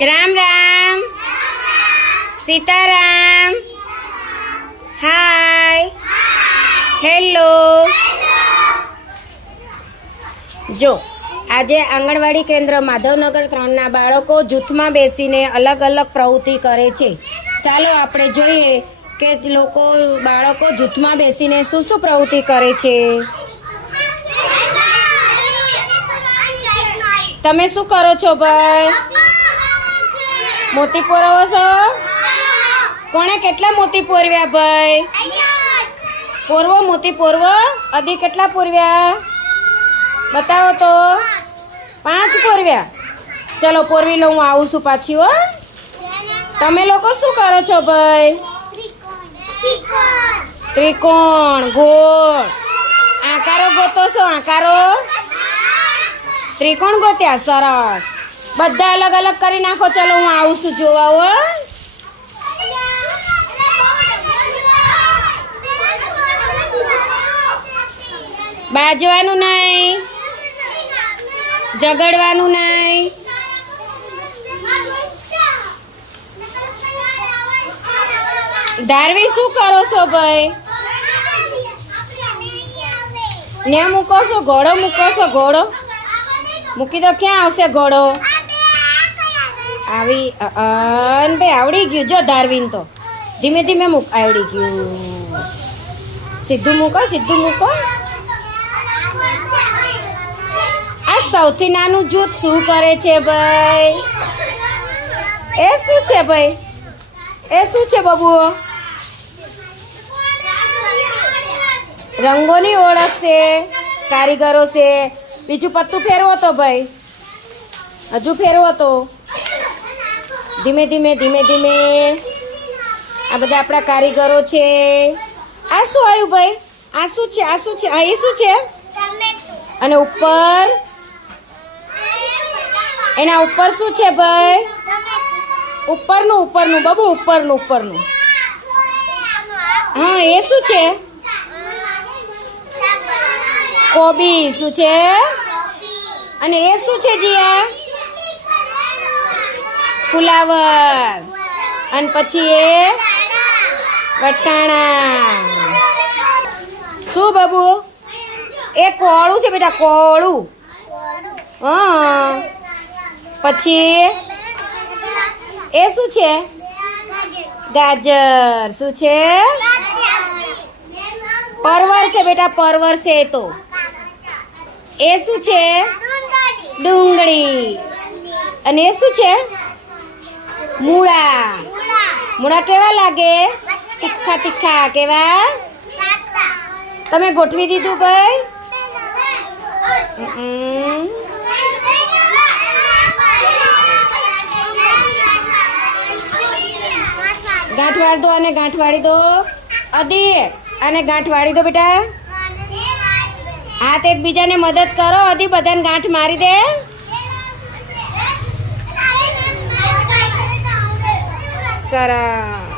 રામ રામ, સીતારામ, હાય, hello. જો આજે આંગણવાડી કેન્દ્ર માધવનગર 3ના બાળકો જૂથમાં બેસીને અલગ અલગ પ્રવૃત્તિ કરે છે. ચાલો આપણે જોઈએ કે બાળકો જૂથમાં બેસીને શું શું પ્રવૃત્તિ કરે છે. તમે શું કરો છો ભાઈ? મોતી પોરવો છો? કોણે કેટલા મોતી પોરવ્યા ભાઈ? પોરવો મોતી પોરવો. અધી કેટલા પોરવ્યા બતાવો તો? 5 પોરવ્યા. ચલો પોરવી લઉં, હું આવું છું પાછી. હો, તમે લોકો શું કરો છો ભાઈ? ત્રિકોણ, ગોળ, આકારો ગોતો છો? આકારો ત્રિકોણ ગોત્યા, સરસ. બધા અલગ અલગ કરી નાખો. ચલો હું આવું છું જોવા. હો, બાજવાનું નહીં, ઝઘડવાનું નહીં. ધારવી શું કરો છો ભાઈ? ને મૂકો છો? ઘોડો મૂકો છો? ઘોડો મૂકી દો. ક્યાં આવશે ઘોડો? આવી ભાઈ આવડી ગયું. જો ધારવીને તો ધીમે ધીમે મૂક. આવડી ગયું. સીધું મૂકો, સીધું મૂકો. આ સૌથી નાનું જૂથ શું કરે છે ભાઈ? એ શું છે ભાઈ? એ શું છે બબુઓ? રંગોની ઓળખ છે, કારીગરો છે. બીજું પત્તું ફેરવો તો ભાઈ, હજુ ફેરવો તો. ધીમે ધીમે ધીમે ધીમે. આ બધા આપણા કારીગરો છે. આ શું આવ્યું ભાઈ? આ શું છે? આ શું છે? આ એ શું છે? અને ઉપર, એના ઉપર શું છે ભાઈ? ઉપરનું, ઉપરનું બાબુ, ઉપરનું, ઉપરનું. હા, એ શું છે? કોબી. શું છે? અને એ શું છે જીયા? ફુલાવર. અને પછી એ વટાણા. શું બાબુ? એ કોળું છે બેટા, કોળું. હા, પછી એ શું છે? ગાજર. શું છે? પરવર છે બેટા, પરવર છે. એ તો એ શું છે? ડુંગળી. અને એ શું છે? મૂળા. મૂળા કેવા લાગે? તીખા તીખા. કેવા? તમે ગોઠવી દીધું ભાઈ? ગાંઠ વાળી દો. અને ગાંઠ વાળી દો. અધી અને ગાંઠ વાળી દો બેટા. હાથ એકબીજાને મદદ કરો. અધી બધાને ગાંઠ મારી દે. સરસ.